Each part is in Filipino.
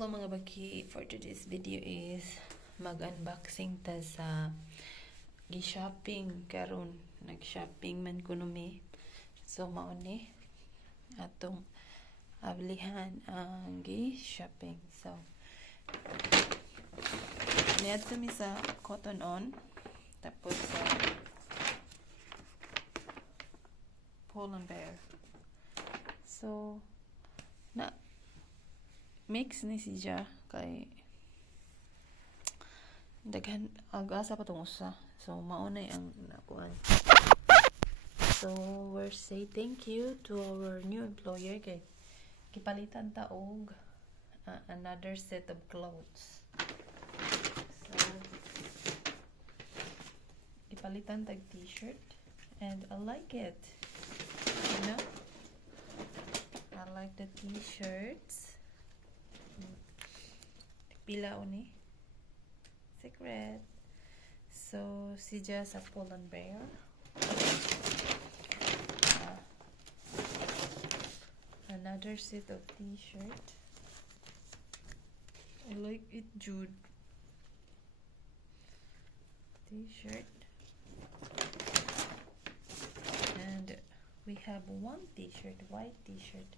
Hello mga baki, for today's video is mag-unboxing ta sa gi-shopping karon. Nag-shopping man kuno mi. So mao ni atong ablihan ang gi-shopping. So niadto mi sa Cotton On, tapos sa Pull&Bear. So na mix ni siya kay daghan ag-asa pa tong usa. So maunay ang nakuan. So we're say thank you to our new employer kay gipalitan ta og another set of clothes. So gipalitan tag t-shirt and I like it. You know? I like the t-shirts. Pila ni secret. So sija sa Pull&Bear. Another set of t-shirt. I like it, Jude. T-shirt. And we have one t-shirt, white t-shirt.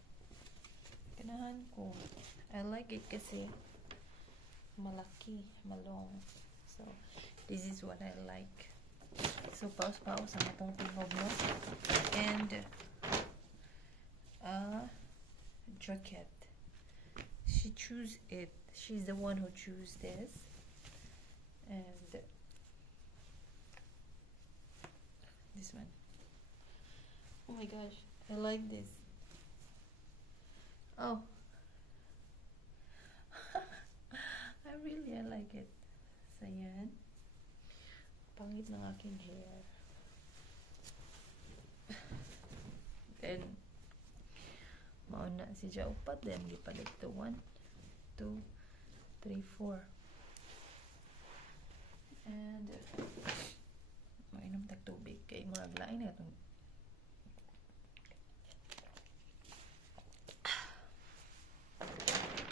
Ganahan ko. I like it kasi malaki, malong. So, this is what I like. So, paus-paus ang atong tingog mo. And, a jacket. She choose it. She's the one who choose this. And, this one. Oh my gosh, I like this. Oh. I like it. So, yan. Pangit ng aking hair. Then, mauna si upat. Then, gipalit to 1, 2, 3, 4. And, mainom tag tubig. Kaya murag lain na itong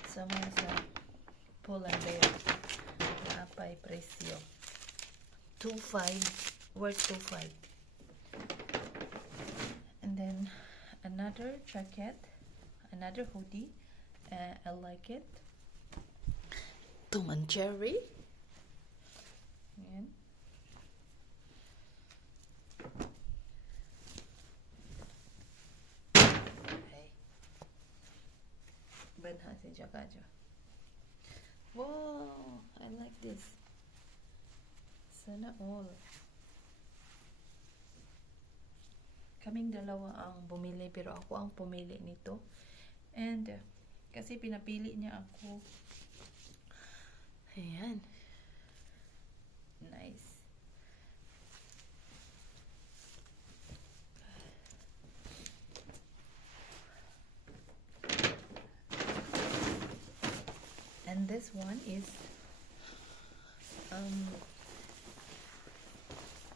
sama sa Pull&Bear na apay presyo 2.5, worth 2.5. And then another jacket, another hoodie. I like it. Tom and Jerry. Ayan. Okay. Banha si Jakajo. Wow, I like this. Sana all. Kaming dalawa ang bumili pero ako ang pumili nito. And kasi pinapili niya ako. Ayan. Nice. And this one is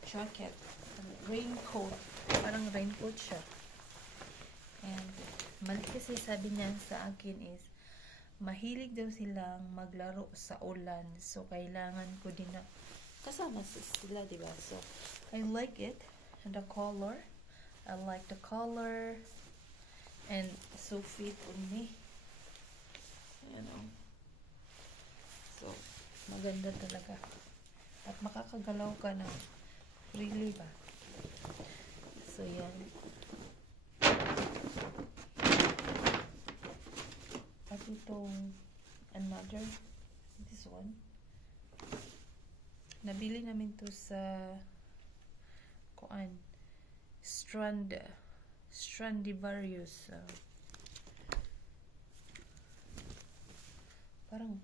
jacket, raincoat, parang raincoat siya. And mali kasi sabi niya sa akin is mahilig daw silang maglaro sa ulan, so kailangan ko din na kasama sila, diba? So I like it, and the color, I like the color, and so fit on me, you know. So maganda talaga at makakagalaw ka na freely ba. So yan. At itong another, this one, nabili namin to sa kuan Stradivarius. Parang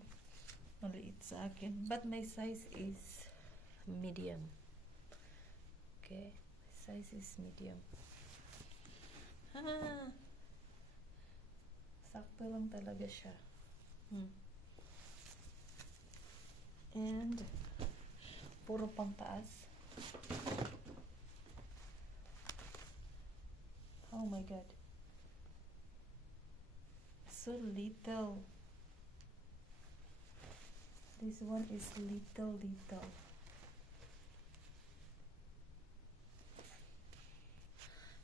maliit sa akin, but my size is medium. Okay, my size is medium. Sakto lang talaga siya. And puro pang taas. Oh my god, so little. This one is little.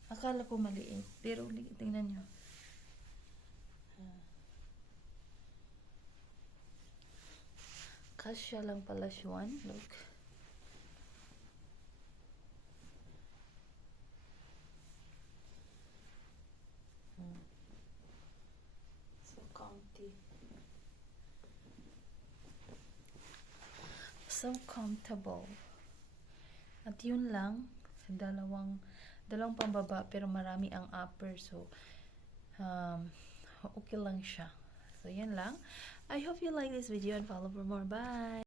Akala ko maliit, pero tingnan nyo. Kasya lang pala siya. Look. So comfy. So comfortable. At yun lang, dalawang pambaba pero marami ang upper, so okay lang siya. So yan lang. I hope you like this video and follow for more. Bye!